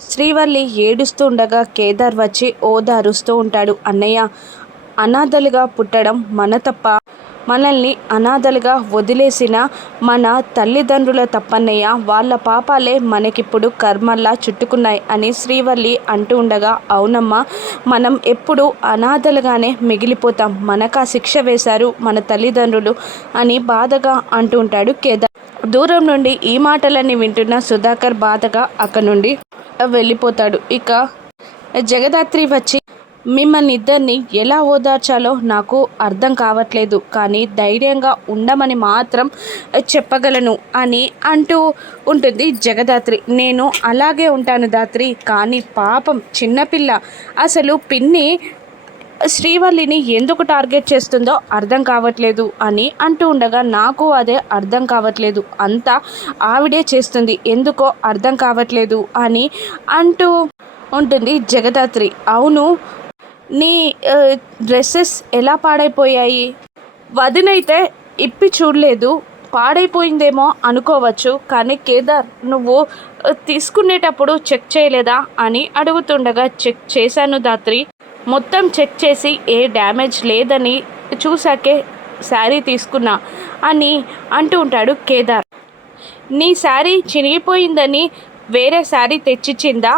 శ్రీవల్లి ఏడుస్తూ ఉండగా కేదార్ వచ్చి ఓదారుస్తూ ఉంటాడు. అన్నయ్య అనాథలుగా పుట్టడం మన తప్ప. మనల్ని అనాథలుగా వదిలేసిన మన తల్లిదండ్రుల తప్పన్నయ్య వాళ్ళ పాపాలే మనకిప్పుడు కర్మల్లా చుట్టుకున్నాయి అని శ్రీవల్లి అంటూ ఉండగా అవునమ్మా మనం ఎప్పుడు అనాథలుగానే మిగిలిపోతాం. మనకు ఆ శిక్ష వేశారు మన తల్లిదండ్రులు అని బాధగా అంటూ ఉంటాడు కేదార్. దూరం నుండి ఈ మాటలన్నీ వింటున్న సుధాకర్ బాధగా అక్కడి నుండి వెళ్ళిపోతాడు. ఇక జగదాత్రి వచ్చి మిమ్మల్ని ఇద్దరిని ఎలా ఓదార్చాలో నాకు అర్థం కావట్లేదు కానీ ధైర్యంగా ఉండమని మాత్రం చెప్పగలను అని అంటూ ఉంటుంది జగదాత్రి. నేను అలాగే ఉంటాను దాత్రి కానీ పాపం చిన్నపిల్ల అసలు పిన్ని శ్రీవల్లిని ఎందుకు టార్గెట్ చేస్తుందో అర్థం కావట్లేదు అని అంటూ ఉండగా నాకు అదే అర్థం కావట్లేదు. అంతా ఆవిడే చేస్తుంది. ఎందుకో అర్థం కావట్లేదు అని అంటూ ఉంటుంది జగదాత్రి. అవును నీ డ్రెస్సెస్ ఎలా పాడైపోయాయి? వదినైతే ఇప్పి చూడలేదు. పాడైపోయిందేమో అనుకోవచ్చు కానీ కేదార్ నువ్వు తీసుకునేటప్పుడు చెక్ చేయలేదా అని అడుగుతుండగా చెక్ చేశాను దాత్రి. మొత్తం చెక్ చేసి ఏ డ్యామేజ్ లేదని చూసాకే శారీ తీసుకున్నా అని అంటూ ఉంటాడు కేదార్. నీ శారీ చినిగిపోయిందని వేరే శారీ తెచ్చిచ్చిందా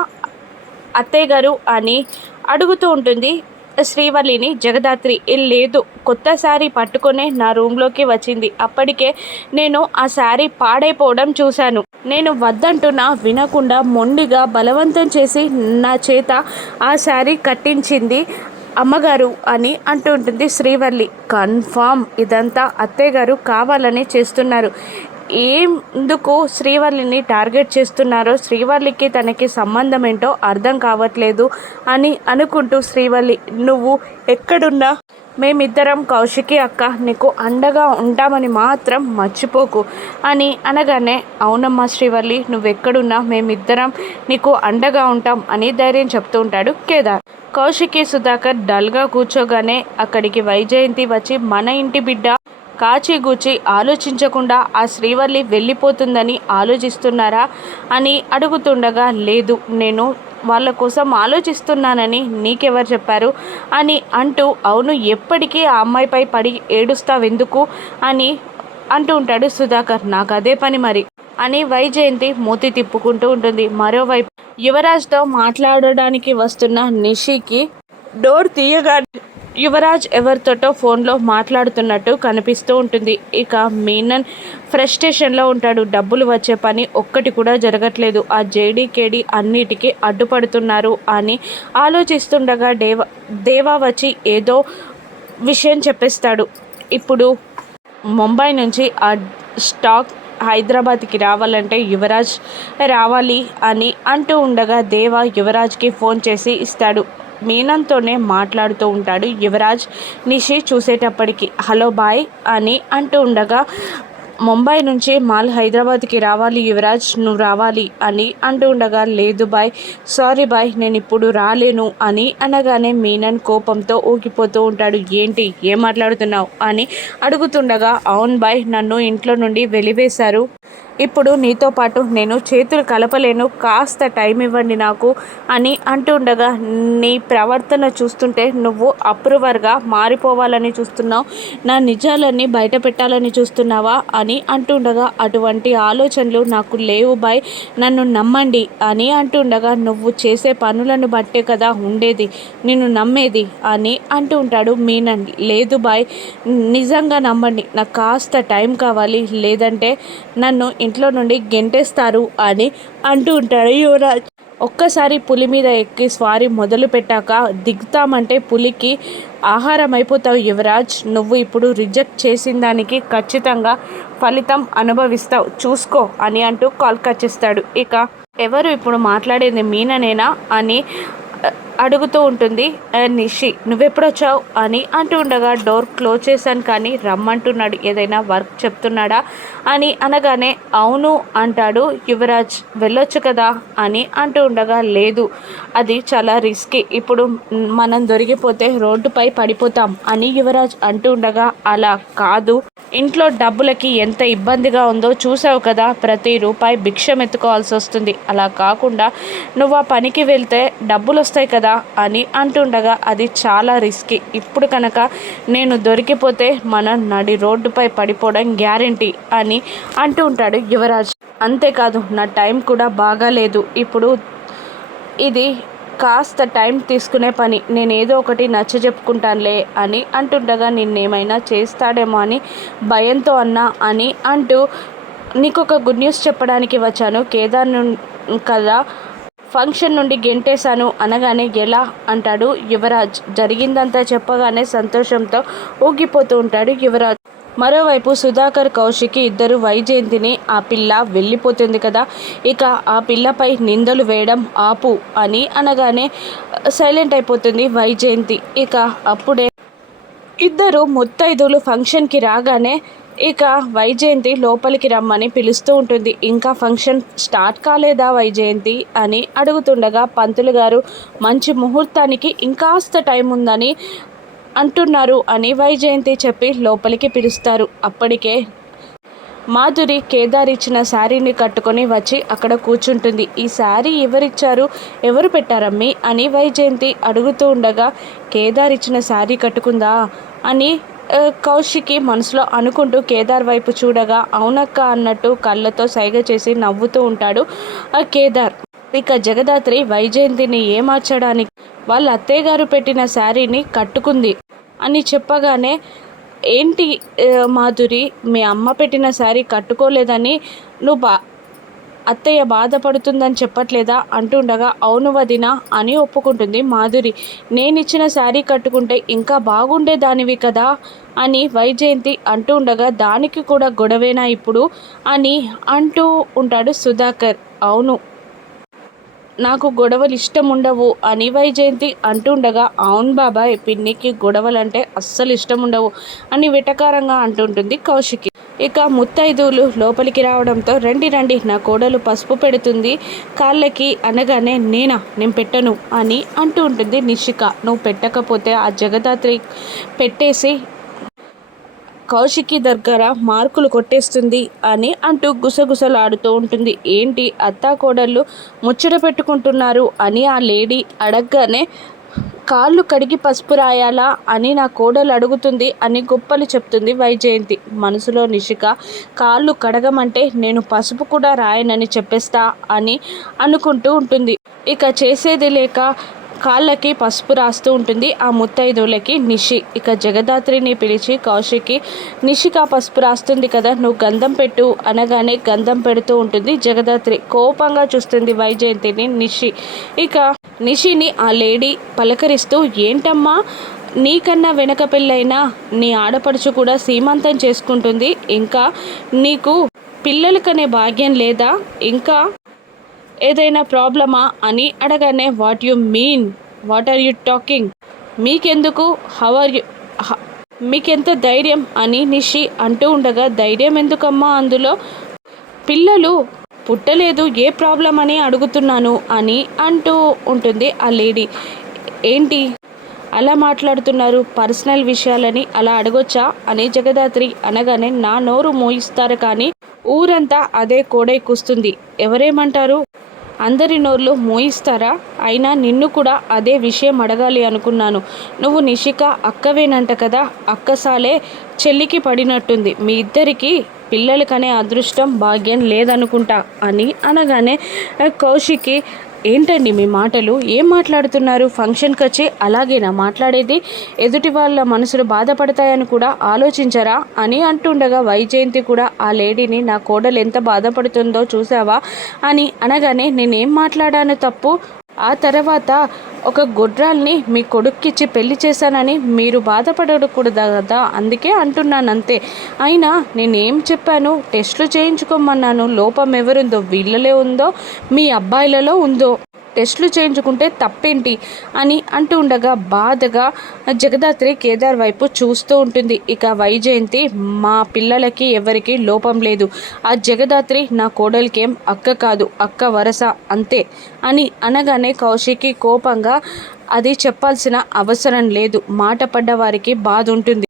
అత్తయ్య గారు అని అడుగుతూ ఉంటుంది శ్రీవల్లిని జగదాత్రి లేదు కొత్త శారీ పట్టుకునే నా రూమ్లోకి వచ్చింది. అప్పటికే నేను ఆ శారీ పాడైపోవడం చూశాను. నేను వద్దంటున్నా వినకుండా మొండిగా బలవంతం చేసి నా చేత ఆ శారీ కట్టించింది అమ్మగారు అని అంటుంటుంది శ్రీవల్లి. కన్ఫామ్ ఇదంతా అత్తయ్యగారు కావాలని చేస్తున్నారు. ఎందుకు శ్రీవల్లిని టార్గెట్ చేస్తున్నారో శ్రీవల్లికి తనకి సంబంధం ఏంటో అర్థం కావట్లేదు అని అనుకుంటూ శ్రీవల్లి నువ్వు ఎక్కడున్నా? మేమిద్దరం కౌశికి అక్క నీకు అండగా ఉంటామని మాత్రం మర్చిపోకు అని అనగానే అవునమ్మా శ్రీవల్లి నువ్వెక్కడున్నా? మేమిద్దరం నీకు అండగా ఉంటాం అని ధైర్యం చెప్తూ ఉంటాడు కేదార్. కౌశికి సుధాకర్ డల్గా కూర్చోగానే అక్కడికి వైజయంతి వచ్చి మన ఇంటి బిడ్డ కాచిగూచి ఆలోచించకుండా ఆ శ్రీవల్లి వెళ్ళిపోతుందని ఆలోచిస్తున్నారా అని అడుగుతుండగా లేదు నేను వాళ్ళ కోసం ఆలోచిస్తున్నానని నీకెవరు చెప్పారు? అని అంటూ అవును ఎప్పటికీ ఆ అమ్మాయిపై పడి ఏడుస్తావెందుకు? అని అంటూ ఉంటాడు సుధాకర్. నాకు అదే పని మరి అని వైజయంతి మూతి తిప్పుకుంటూ ఉంటుంది. మరోవైపు యువరాజ్తో మాట్లాడడానికి వస్తున్న నిషికి డోర్ తీయగా యువరాజ్ ఎవరితోటో ఫోన్లో మాట్లాడుతున్నట్టు కనిపిస్తూ ఉంటుంది. ఇక మీనన్ ఫ్రస్ట్రేషన్లో ఉంటాడు. డబ్బులు వచ్చే పని ఒక్కటి కూడా జరగట్లేదు. ఆ జేడీకేడీ అన్నిటికీ అడ్డుపడుతున్నారు అని ఆలోచిస్తుండగా దేవా దేవా వచ్చి ఏదో విషయం చెప్పేస్తాడు. ఇప్పుడు ముంబై నుంచి ఆ స్టాక్ హైదరాబాద్కి రావాలంటే యువరాజ్ రావాలి అని అంటూ ఉండగా దేవా యువరాజ్కి ఫోన్ చేసి ఇస్తాడు. మీనంతోనే మాట్లాడుతూ ఉంటాడు యువరాజ్. నిషి చూసేటప్పటికి హలో బాయ్ అని అంటూ ఉండగా ముంబై నుంచి మాల్ హైదరాబాద్కి రావాలి యువరాజ్ నువ్వు రావాలి అని అంటూ ఉండగా లేదు బాయ్ సారీ బాయ్ నేను ఇప్పుడు రాలేను అని అనగానే మీనన్ కోపంతో ఊగిపోతూ ఉంటాడు. ఏంటి ఏం మాట్లాడుతున్నావు? అని అడుగుతుండగా అవును బాయ్ నన్ను ఇంట్లో నుండి వెలివేశారు ఇప్పుడు నీతో పాటు నేను చేతులు కలపలేను కాస్త టైం ఇవ్వండి నాకు అని అంటుండగా నీ ప్రవర్తన చూస్తుంటే నువ్వు అప్రూవర్గా మారిపోవాలని చూస్తున్నావు నా నిజాలన్నీ బయట పెట్టాలని చూస్తున్నావా అని అంటుండగా అటువంటి ఆలోచనలు నాకు లేవు బాయ్ నన్ను నమ్మండి అని అంటుండగా నువ్వు చేసే పనులను బట్టే కదా ఉండేది నిన్ను నమ్మేది అని అంటూ ఉంటాడు మీనన్. లేదు బాయ్ నిజంగా నమ్మండి నాకు కాస్త టైం కావాలి లేదంటే నన్ను ఇంట్లో నుండి గెంటేస్తారు అని అంటూ ఉంటాడు యువరాజ్. ఒక్కసారి పులి మీద ఎక్కి స్వారీ మొదలు పెట్టాక దిగుతామంటే పులికి ఆహారం అయిపోతావు యువరాజ్. నువ్వు ఇప్పుడు రిజెక్ట్ చేసిన దానికి ఖచ్చితంగా ఫలితం అనుభవిస్తావు. చూసుకో అని అంటూ కాల్ కట్ చేస్తాడు. ఇక ఎవరు ఇప్పుడు మాట్లాడేది మీననేనా అని అడుగుతూ ఉంటుంది "ఆ, నిషి నువ్వెప్పుడొచ్చావు? అని అంటూ ఉండగా డోర్ క్లోజ్ చేశాను కానీ రమ్మంటున్నాడు ఏదైనా వర్క్ చెప్తున్నాడా? అని అనగానే అవును అంటాడు యువరాజ్ వెళ్ళొచ్చు కదా? అని అంటూ ఉండగా లేదు అది చాలా రిస్కీ ఇప్పుడు మనం దొరికిపోతే రోడ్డుపై పడిపోతాం అని యువరాజ్ అంటూ ఉండగా అలా కాదు ఇంట్లో డబ్బులకి ఎంత ఇబ్బందిగా ఉందో చూసావు కదా ప్రతి రూపాయి భిక్షం ఎత్తుకోవాల్సి వస్తుంది అలా కాకుండా నువ్వు ఆ పనికి వెళ్తే డబ్బులు వస్తాయి కదా అని అంటుండగా అది చాలా రిస్కీ ఇప్పుడు కనుక నేను దొరికిపోతే మన నడి రోడ్డుపై పడిపోవడం గ్యారంటీ అని అంటూ ఉంటాడు యువరాజ్. అంతేకాదు నా టైం కూడా బాగాలేదు. ఇప్పుడు ఇది కాస్త టైం తీసుకునే పని. నేను ఏదో ఒకటి నచ్చ చెప్పుకుంటానులే అని అంటుండగా నిన్నేమైనా చేస్తాడేమో అని భయంతో అన్నా అని అంటూ నీకు ఒక గుడ్ న్యూస్ చెప్పడానికి వచ్చాను. కేదార్ కదా ఫంక్షన్ నుండి గెంటేశాను అనగానే ఎలా అంటాడు యువరాజ్. జరిగిందంతా చెప్పగానే సంతోషంతో ఊగిపోతూ ఉంటాడు యువరాజ్. మరోవైపు సుధాకర్ కౌశికి ఇద్దరు వైజయంతిని ఆ పిల్ల వెళ్ళిపోతుంది కదా ఇక ఆ పిల్లపై నిందలు వేయడం ఆపు అని అనగానే సైలెంట్ అయిపోతుంది వైజయంతి. ఇక అప్పుడే ఇద్దరు ముత్తైదులు ఫంక్షన్కి రాగానే ఇక వైజయంతి లోపలికి రమ్మని పిలుస్తూ ఉంటుంది. ఇంకా ఫంక్షన్ స్టార్ట్ కాలేదా వైజయంతి? అని అడుగుతుండగా పంతులు గారు మంచి ముహూర్తానికి ఇంకాస్త టైం ఉందని అంటున్నారు అని వైజయంతి చెప్పి లోపలికి పిలుస్తారు. అప్పటికే మాధురి కేదార్ ఇచ్చిన శారీని కట్టుకొని వచ్చి అక్కడ కూర్చుంటుంది. ఈ శారీ ఎవరిచ్చారు? ఎవరు పెట్టారమ్మి? అని వైజయంతి అడుగుతూ ఉండగా కేదార్ ఇచ్చిన శారీ కట్టుకుందా? అని కౌశికి మనసులో అనుకుంటూ కేదార్ వైపు చూడగా అవునక్క అన్నట్టు కళ్ళతో సైగ చేసి నవ్వుతూ ఉంటాడు ఆ కేదార్. ఇక జగదాత్రి వైజయంతిని ఏమార్చడానికి వాళ్ళ అత్తయ్యగారు పెట్టిన శారీని కట్టుకుంది అని చెప్పగానే ఏంటి మాధురి మీ అమ్మ పెట్టిన శారీ కట్టుకోలేదని నువ్వు బా అత్తయ్య బాధపడుతుందని చెప్పట్లేదా అంటుండగా అవును వదిన అని ఒప్పుకుంటుంది మాధురి. నేను ఇచ్చిన శారీ కట్టుకుంటే ఇంకా బాగుండేదానివి కదా అని వైజయంతి అంటూ ఉండగా దానికి కూడా గొడవేనా ఇప్పుడు అని అంటూ ఉంటాడు సుధాకర్. అవును. నాకు గొడవలు ఇష్టం ఉండవు అని వైజయంతి అంటుండగా అవును బాబాయ్ పిన్నికి గొడవలంటే అస్సలు ఇష్టం ఉండవు అని వెటకారంగా అంటుంటుంది కౌశికి. ఇక ముత్తైదువులు లోపలికి రావడంతో రండి రండి నా కోడలు పసుపు పెడుతుంది. కాళ్ళకి అనగానే నేనా నేను పెట్టను అని అంటూ ఉంటుంది నిషిక నువ్వు పెట్టకపోతే ఆ జగదాత్రి పెట్టేసి కౌశికి దగ్గర మార్కులు కొట్టేస్తుంది అని అంటూ గుసగుసలాడుతూ ఉంటుంది. ఏంటి అత్తా కోడళ్ళు ముచ్చట పెట్టుకుంటున్నారు అని ఆ లేడీ అడగగానే కాళ్ళు కడిగి పసుపు రాయాలా అని నా కోడలు అడుగుతుంది అని గొప్పలు చెప్తుంది వైజయంతి. మనసులో నిషిక కాళ్ళు కడగమంటే నేను పసుపు కూడా రాయనని చెప్పేస్తా అని అనుకుంటూ ఉంటుంది. ఇక చేసేది లేక కాళ్ళకి పసుపు రాస్తూ ఉంటుంది. ఆ ముత్తైదువులకి నిషి. ఇక జగదాత్రిని పిలిచి కౌశికి నిషిక పసుపు రాస్తుంది కదా నువ్వు గంధం పెట్టు అనగానే గంధం పెడుతూ ఉంటుంది జగదాత్రి. కోపంగా చూస్తుంది వైజయంతిని నిషి. ఇక నిషిని ఆ లేడీ పలకరిస్తూ ఏంటమ్మా నీకన్నా వెనక పెళ్ళైనా నీ ఆడపడుచు కూడా సీమంతం చేసుకుంటుంది. ఇంకా నీకు పిల్లలకనే భాగ్యం లేదా? ఇంకా ఏదైనా ప్రాబ్లమా అని అడగానే what you mean? What are you talking? మీకెందుకు? How are you? మీకెంత ధైర్యం? అని నిషి అంటూ ఉండగా ధైర్యం ఎందుకమ్మా అందులో? పిల్లలు పుట్టలేదు ఏ ప్రాబ్లం అని అడుగుతున్నాను అని అంటూ ఉంటుంది ఆ లేడీ. ఏంటి? అలా మాట్లాడుతున్నారు? పర్సనల్ విషయాలని అలా అడగొచ్చా? అని జగదాత్రి అనగానే నా నోరు మోయిస్తారు కానీ ఊరంతా అదే కోడై కూస్తుంది. ఎవరేమంటారు? అందరి నోర్లు మోయిస్తారా? అయినా నిన్ను కూడా అదే విషయం అడగాలి అనుకున్నాను. నువ్వు నిషిక అక్కవేనంట కదా అక్కసాలే చెల్లికి పడినట్టుంది. మీ ఇద్దరికి పిల్లలకనే అదృష్టం భాగ్యం లేదనుకుంటా అని అనగానే కౌశికి ఏంటండి మీ మాటలు? ఏం మాట్లాడుతున్నారు? ఫంక్షన్కి వచ్చి అలాగేనా మాట్లాడేది? ఎదుటి వాళ్ళ మనసులు బాధపడతాయని కూడా ఆలోచించరా? అని అంటుండగా వైజయంతి కూడా ఆ లేడీని నా కోడలు ఎంత బాధపడుతుందో చూసావా? అని అనగానే నేనేం మాట్లాడాను తప్పు? ఆ తర్వాత ఒక గొడ్రాల్ని మీ కొడుక్కిచ్చి పెళ్ళి చేశానని మీరు బాధపడకూడదు కదా అందుకే అంటున్నాను అంతే అయినా నేనేం చెప్పాను? టెస్టులు చేయించుకోమన్నాను. లోపం ఎవరుందో వీళ్ళలో ఉందో మీ అబ్బాయిలలో ఉందో. టెస్టులు చేయించుకుంటే తప్పేంటి అని అంటూ ఉండగా బాధగా జగదాత్రి కేదార్ వైపు చూస్తూ ఉంటుంది. ఇక వైజయంతి మా పిల్లలకి ఎవరికి లోపం లేదు. ఆ జగదాత్రి నా కోడలికేం అక్క కాదు అక్క వరస అంతే అని అనగానే కౌశికి కోపంగా అది చెప్పాల్సిన అవసరం లేదు. మాట పడ్డ వారికి బాధ ఉంటుంది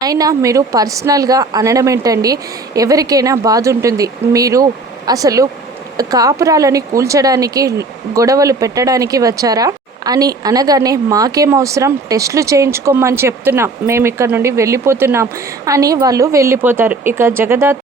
అయినా మీరు పర్సనల్గా అనడం ఏంటండి ఎవరికైనా బాధ ఉంటుంది మీరు అసలు కాపురాలని కూల్చడానికి గొడవలు పెట్టడానికి వచ్చారా? అని అనగానే మాకేం అవసరం? టెస్టులు చేయించుకోమని చెప్తున్నాం. మేము ఇక్కడ నుండి వెళ్ళిపోతున్నాం అని వాళ్ళు వెళ్ళిపోతారు. ఇక జగదాత్